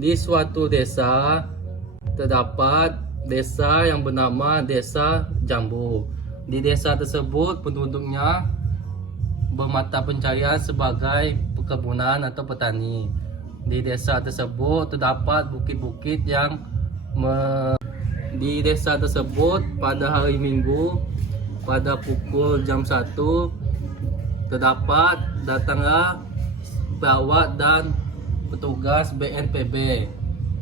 Di suatu desa terdapat desa yang bernama Desa Jambu. Di desa tersebut penduduknya bermata pencaharian sebagai perkebunan atau petani. Di desa tersebut terdapat bukit-bukit yang di desa tersebut pada hari Minggu pada pukul jam 1 terdapat datanglah perawat dan petugas BNPB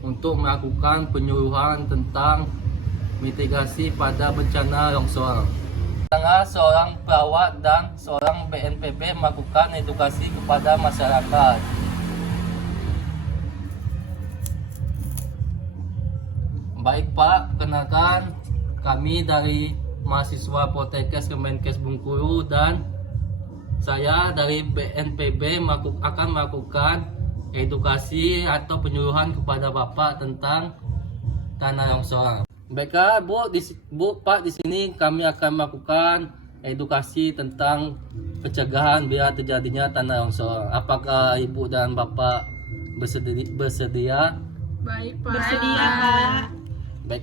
untuk melakukan penyuluhan tentang mitigasi pada bencana longsor. Seorang perawat dan seorang BNPB melakukan edukasi kepada masyarakat. Baik Pak, perkenalkan kami dari mahasiswa Poltekkes Kemenkes Bengkulu dan saya dari BNPB akan melakukan edukasi atau penyuluhan kepada Bapak tentang tanah longsor. Baik Pak, di sini kami akan melakukan edukasi tentang pencegahan biar terjadinya tanah longsor. Apakah Ibu dan Bapak bersedia? Baik Pak. Bersedia Pak. Baik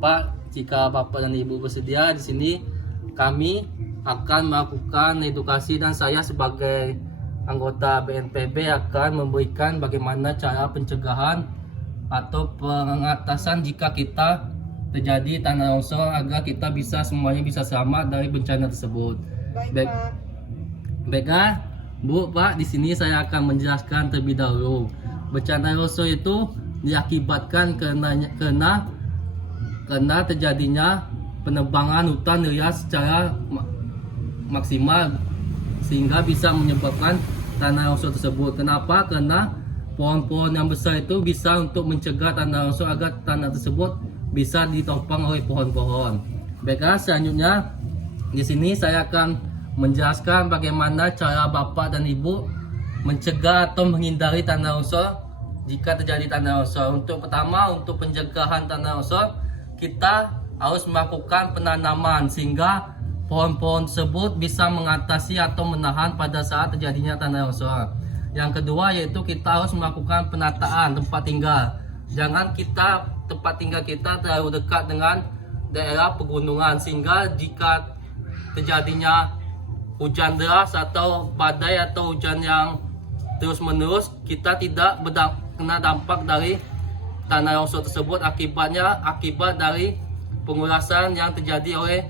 Pak, jika Bapak dan Ibu bersedia, di sini kami akan melakukan edukasi dan saya sebagai anggota BNPB akan memberikan bagaimana cara pencegahan atau pengatasan jika kita terjadi tanah longsor agar kita semuanya bisa selamat dari bencana tersebut. Baik Pak. Bu, Pak, di sini saya akan menjelaskan terlebih dahulu. Bencana longsor itu diakibatkan karena terjadinya penebangan hutan liar secara maksimal sehingga bisa menyebabkan tanah longsor tersebut. Kenapa? Karena pohon-pohon yang besar itu bisa untuk mencegah tanah longsor agar tanah tersebut bisa ditopang oleh pohon-pohon. Baiklah, selanjutnya di sini saya akan menjelaskan bagaimana cara Bapak dan Ibu mencegah atau menghindari tanah longsor jika terjadi tanah longsor. Untuk pencegahan tanah longsor, kita harus melakukan penanaman sehingga pohon-pohon tersebut bisa mengatasi atau menahan pada saat terjadinya tanah longsor. Yang kedua yaitu kita harus melakukan penataan tempat tinggal. Jangan tempat tinggal kita terlalu dekat dengan daerah pegunungan sehingga jika terjadinya hujan deras atau badai atau hujan yang terus-menerus, kita tidak kena dampak dari tanah longsor tersebut akibat dari pengurasan yang terjadi oleh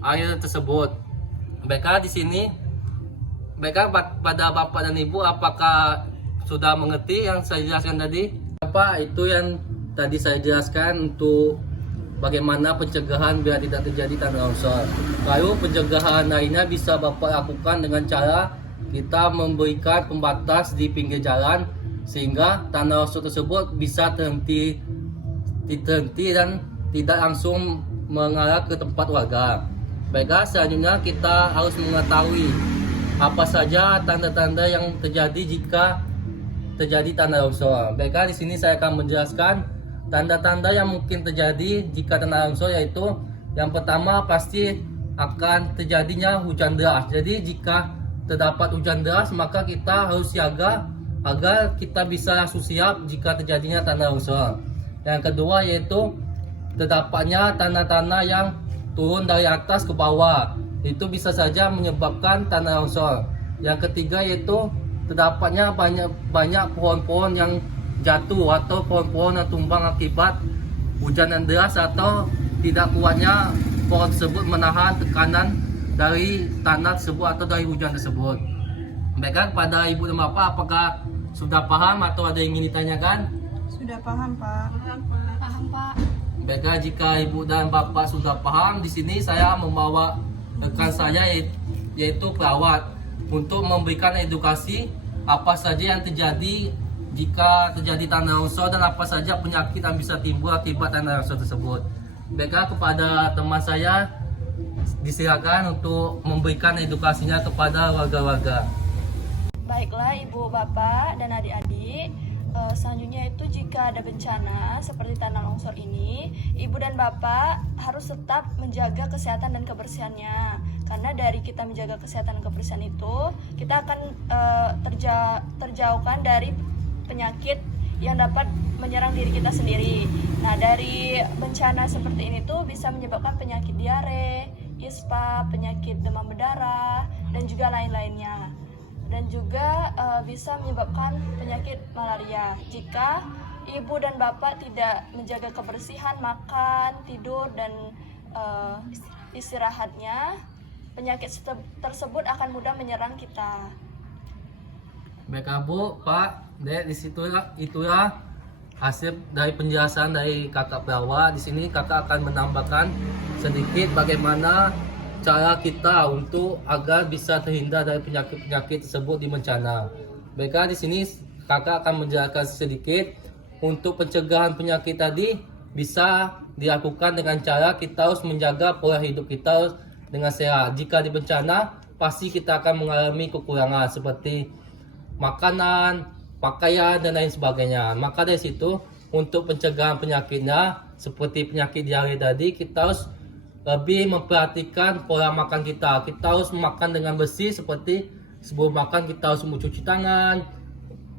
air tersebut. Baiklah, di sini pada Bapak dan Ibu, apakah sudah mengerti yang saya jelaskan tadi? Apa itu yang tadi saya jelaskan untuk bagaimana pencegahan biar tidak terjadi tanah longsor. Lalu pencegahan lainnya bisa Bapak lakukan dengan cara kita memberikan pembatas di pinggir jalan sehingga tanah longsor tersebut bisa terhenti dan tidak langsung mengarah ke tempat warga. Baiklah, selanjutnya kita harus mengetahui apa saja tanda-tanda yang terjadi jika terjadi tanah longsor. Baiklah, di sini saya akan menjelaskan tanda-tanda yang mungkin terjadi jika tanah longsor, yaitu yang pertama pasti akan terjadinya hujan deras. Jadi jika terdapat hujan deras maka kita harus siaga agar kita bisa langsung siap jika terjadinya tanah longsor. Yang kedua yaitu terdapatnya tanah-tanah yang turun dari atas ke bawah, itu bisa saja menyebabkan tanah longsor. Yang ketiga yaitu terdapatnya banyak pohon-pohon yang jatuh atau pohon-pohon yang tumbang akibat hujan yang deras atau tidak kuatnya pohon tersebut menahan tekanan dari tanah tersebut atau dari hujan tersebut. Baiklah, kepada Ibu dan Bapak, apakah sudah paham atau ada yang ingin ditanyakan? Sudah paham Pak. Paham Pak. Baiklah, jika Ibu dan Bapak sudah paham, di sini saya membawa rekan saya yaitu perawat untuk memberikan edukasi apa saja yang terjadi jika terjadi tanah longsor dan apa saja penyakit yang bisa timbul akibat tanah longsor tersebut. Baiklah, kepada teman saya disilakan untuk memberikan edukasinya kepada warga-warga. Baiklah Ibu, Bapak, dan adik-adik, selanjutnya itu jika ada bencana seperti tanah longsor ini, Ibu dan Bapak harus tetap menjaga kesehatan dan kebersihannya. Karena dari kita menjaga kesehatan dan kebersihan itu, kita akan terjauhkan dari penyakit yang dapat menyerang diri kita sendiri. Nah, dari bencana seperti ini tuh bisa menyebabkan penyakit diare, ispa, penyakit demam berdarah, dan juga lain-lainnya. Dan juga bisa menyebabkan penyakit malaria jika ibu dan bapak tidak menjaga kebersihan, makan, tidur, dan istirahatnya. Penyakit tersebut akan mudah menyerang kita. Baik Bu, Pak, Dek, di situ itu ya hasil dari penjelasan dari kakak perawat. Di sini kakak akan menambahkan sedikit bagaimana cara kita untuk agar bisa terhindar dari penyakit-penyakit tersebut di bencana. Baik, di sini kakak akan menjelaskan sedikit untuk pencegahan penyakit tadi bisa dilakukan dengan cara kita harus menjaga pola hidup kita dengan sehat. Jika di bencana pasti kita akan mengalami kekurangan seperti makanan, pakaian, dan lain sebagainya. Maka dari situ untuk pencegahan penyakitnya seperti penyakit diare tadi, kita harus lebih memperhatikan pola makan kita. Kita harus makan dengan bersih, seperti sebelum makan kita harus mencuci tangan.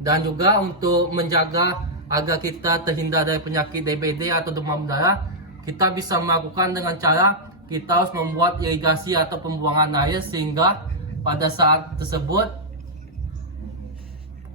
Dan juga untuk menjaga agar kita terhindar dari penyakit DBD atau demam berdarah, kita bisa melakukan dengan cara kita harus membuat irigasi atau pembuangan air, sehingga pada saat tersebut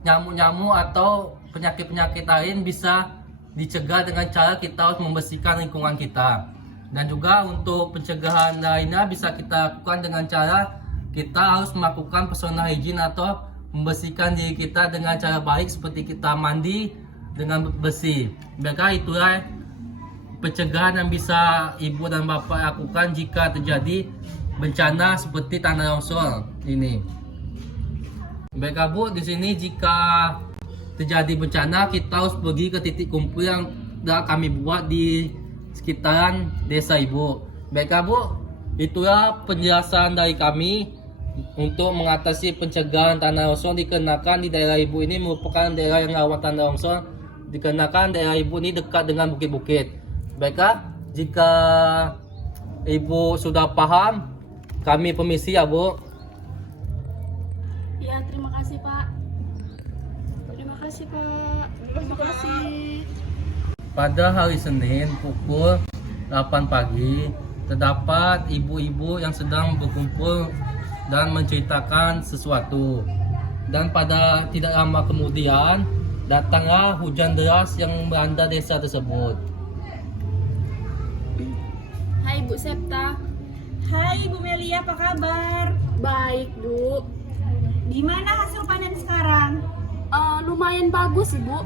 nyamuk-nyamuk atau penyakit-penyakit lain bisa dicegah dengan cara kita harus membersihkan lingkungan kita. Dan juga untuk pencegahan lainnya bisa kita lakukan dengan cara kita harus melakukan personal hygiene atau membersihkan diri kita dengan cara baik, seperti kita mandi dengan bersih. Maka itulah pencegahan yang bisa ibu dan bapak lakukan jika terjadi bencana seperti tanah longsor ini. Baik Bu, di sini jika terjadi bencana kita harus pergi ke titik kumpul yang telah kami buat di sekitaran desa ibu. Baik Bu, itulah penjelasan dari kami untuk mengatasi pencegahan tanah longsor, dikarenakan di daerah ibu ini merupakan daerah yang rawan tanah longsor, dikarenakan daerah ibu ini dekat dengan bukit-bukit. Baik, jika ibu sudah paham, kami permisi ya Bu. Ya, terima kasih Pak. Terima kasih Pak. Terima kasih. Pada hari Senin pukul 8 pagi, terdapat ibu-ibu yang sedang berkumpul dan menceritakan sesuatu. Dan pada tidak lama kemudian, datanglah hujan deras yang melanda desa tersebut. Hai Bu Septa. Hai Bu Melia, apa kabar? Baik Bu. Gimana hasil panen sekarang? Lumayan bagus Ibu.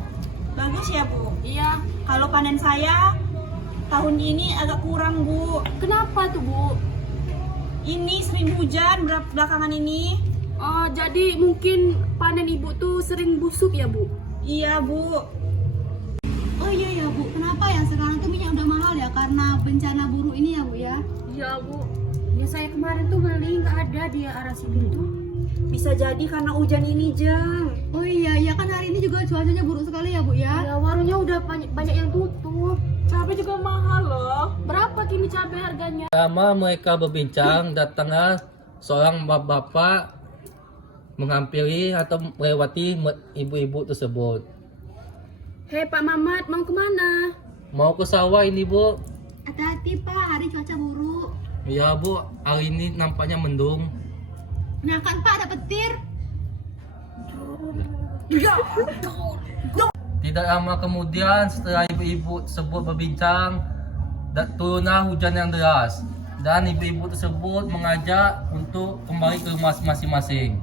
Bagus ya Bu? Iya. Kalau panen saya tahun ini agak kurang Bu. Kenapa tuh Bu? Ini sering hujan belakangan ini. Jadi mungkin panen Ibu tuh sering busuk ya Bu? Iya Bu. Oh iya ya Bu, kenapa ya sekarang tuh minyak udah mahal ya karena bencana buruk ini ya Bu ya? Iya Bu. Ya saya kemarin tuh beli nggak ada di arah situ tuh. Bisa jadi karena hujan ini Jeng. Oh iya, ya kan hari ini juga cuacanya buruk sekali ya Bu ya? Ya warungnya udah banyak yang tutup. Cabai juga mahal loh. Berapa kini cabai harganya? Selama mereka berbincang, datanglah seorang bapak menghampiri atau melewati ibu-ibu tersebut. Hei Pak Mamat, mau kemana? Mau ke sawah ini Bu. Hati-hati Pak, hari cuaca buruk. Ya Bu, hari ini nampaknya mendung. Nah kan Pak ada petir. Tidak lama kemudian setelah ibu-ibu tersebut berbincang, turunlah hujan yang deras. Dan ibu-ibu tersebut mengajak untuk kembali ke rumah masing-masing.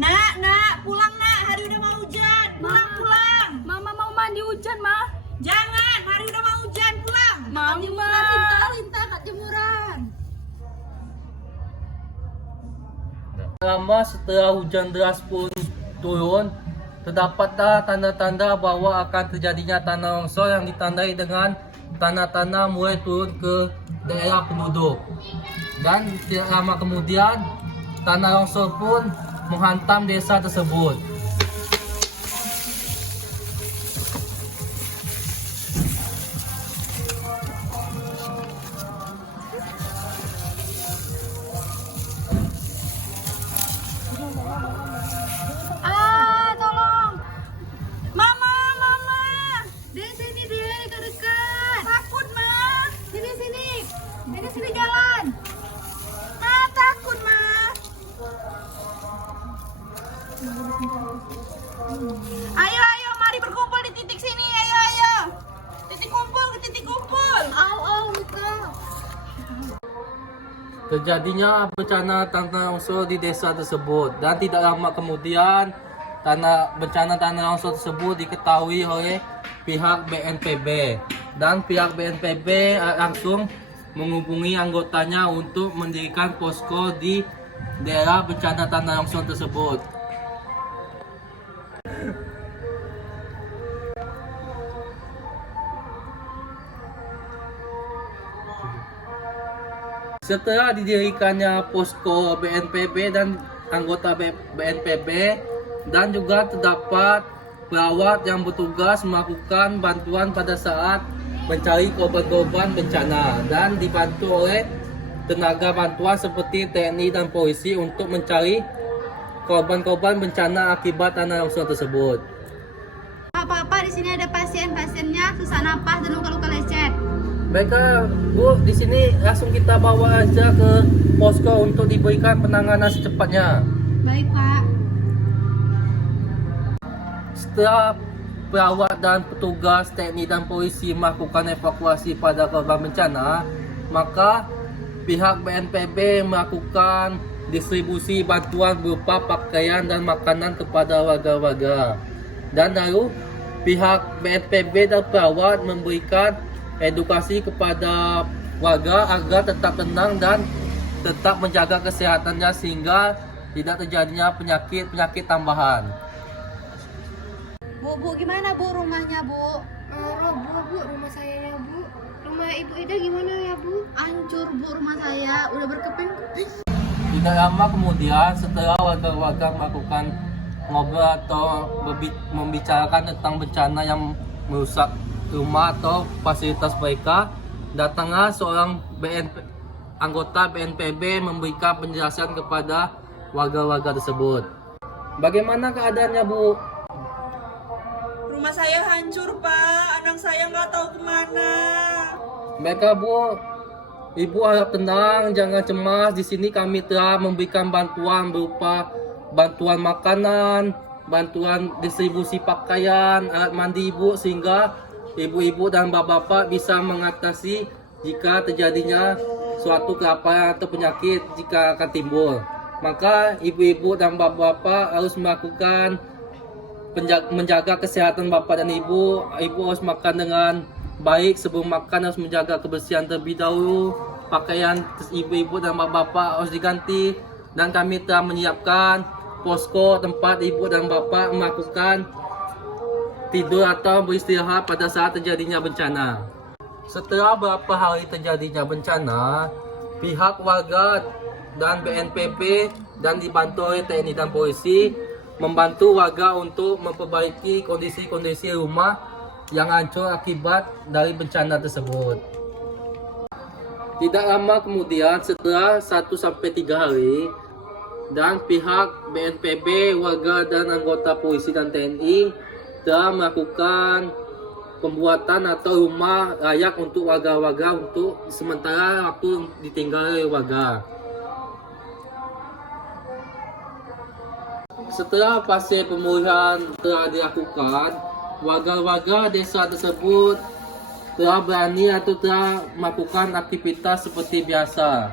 Nak, pulang nak, hari udah mau hujan. Pulang. Mama mau mandi hujan, Ma. Jangan, hari udah mau hujan, pulang. Mama. Lintah kat jemuran. Lama setelah hujan deras pun turun, terdapatlah tanda-tanda bahwa akan terjadinya tanah longsor yang ditandai dengan tanah-tanah mulai turun ke daerah penduduk. Dan tidak lama kemudian tanah longsor pun menghantam desa tersebut. Tolong. Mama. Dek, sini deh, dekat. Takut, Ma. Sini, sini. Dek, sini jalan. Ma, takut, Ma. Ayo, ayo, mari berkumpul di titik sini. Ayo, ayo. Titik kumpul, ke titik kumpul. Au, luka. Terjadinya bencana tanah longsor di desa tersebut dan tidak lama kemudian bencana tanah longsor tersebut diketahui oleh pihak BNPB dan pihak BNPB langsung menghubungi anggotanya untuk mendirikan posko di daerah bencana tanah longsor tersebut. Setelah didirikannya posko BNPB dan anggota BNPB dan juga terdapat perawat yang bertugas melakukan bantuan pada saat mencari korban-korban bencana dan dibantu oleh tenaga bantuan seperti TNI dan polisi untuk mencari korban-korban bencana akibat tanah longsor tersebut. Pak, di sini ada pasien-pasiennya susah napas dan luka-luka lecet. Baiklah Bu, di sini langsung kita bawa aja ke posko untuk diberikan penanganan secepatnya. Baik, Pak. Setelah perawat dan petugas TNI dan polisi melakukan evakuasi pada korban bencana, maka pihak BNPB melakukan distribusi bantuan berupa pakaian dan makanan kepada warga-warga. Dan lalu pihak BNPB dan perawat memberikan edukasi kepada warga agar tetap tenang dan tetap menjaga kesehatannya sehingga tidak terjadinya penyakit tambahan. Bu, gimana Bu rumahnya, Bu? Bu, rumah saya ya, Bu. Rumah Ibu Ida gimana ya, Bu? Hancur, Bu, rumah saya. Udah berkeping-keping. Tidak lama kemudian setelah warga-warga melakukan ngobrol atau membicarakan tentang bencana yang merusak rumah atau fasilitas mereka, datanglah seorang anggota BNPB memberikan penjelasan kepada warga-warga tersebut. Bagaimana keadaannya, Bu? Rumah saya hancur, Pak. Anak saya nggak tahu kemana. Baiklah, Bu. Ibu harap tenang, jangan cemas. Di sini kami telah memberikan bantuan berupa bantuan makanan, bantuan distribusi pakaian, alat mandi Ibu sehingga ibu-ibu dan bapak-bapak bisa mengatasi jika terjadinya suatu kelaparan atau penyakit jika akan timbul. Maka ibu-ibu dan bapak-bapak harus melakukan menjaga kesehatan bapak dan ibu. Ibu harus makan dengan baik, sebelum makan harus menjaga kebersihan terlebih dahulu. Pakaian ibu-ibu dan bapak-bapak harus diganti. Dan kami telah menyiapkan posko tempat ibu dan bapak melakukan tidur atau beristirahat pada saat terjadinya bencana. Setelah beberapa hari terjadinya bencana, pihak warga dan BNPB dan dibantu oleh TNI dan polisi membantu warga untuk memperbaiki kondisi rumah yang hancur akibat dari bencana tersebut. Tidak lama kemudian, setelah 1-3 hari, dan pihak BNPB, warga dan anggota polisi dan TNI telah melakukan pembuatan atau rumah layak untuk warga-warga untuk sementara waktu ditinggal oleh warga. Setelah fase pemulihan telah dilakukan, warga-warga desa tersebut telah berani atau telah melakukan aktivitas seperti biasa.